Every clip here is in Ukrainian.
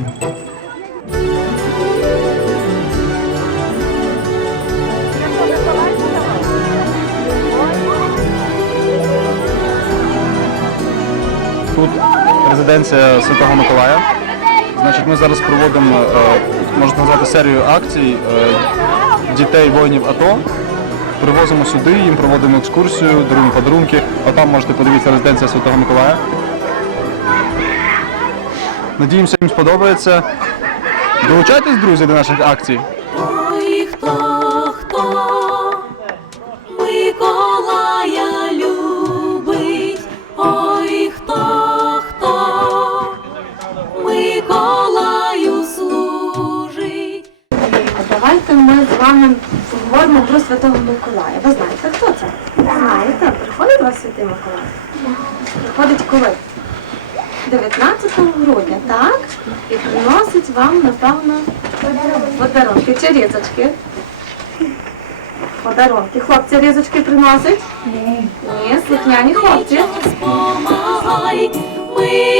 Тут резиденція Святого Миколая. Значить, Ми зараз проводимо, е, можна назвати, серію акцій е, дітей воїнів АТО. Привозимо сюди, їм проводимо екскурсію, даруємо подарунки. А там можете подивитися резиденція Святого Миколая. Надіємося, їм сподобається. Долучайтесь, друзі, до наших акцій. Ой, хто, хто Миколая любить, ой, хто, хто Миколаю служить. Давайте ми з вами поговоримо про Святого Миколая. Ви знаєте, хто це? Знаєте, приходить до вас Святий Миколай? Приходить коли? 19 грудня, так? І приносить вам, напевно, подарунки чи різочки. Подарунки. Хлопці різочки приносять? Ні. Ні, слухняні хлопці. Помагай, Миколаю.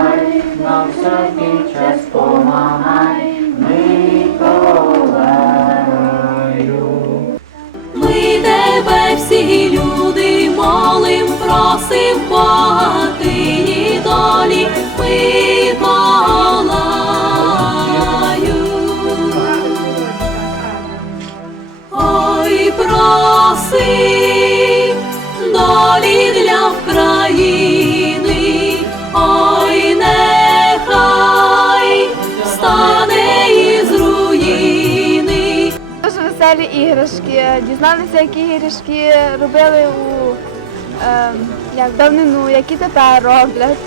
проси долі для України, ой, нехай стане із руїни. Дуже веселі іграшки. Дізналися, які іграшки робили у ем, як давнину, які тепер роблять.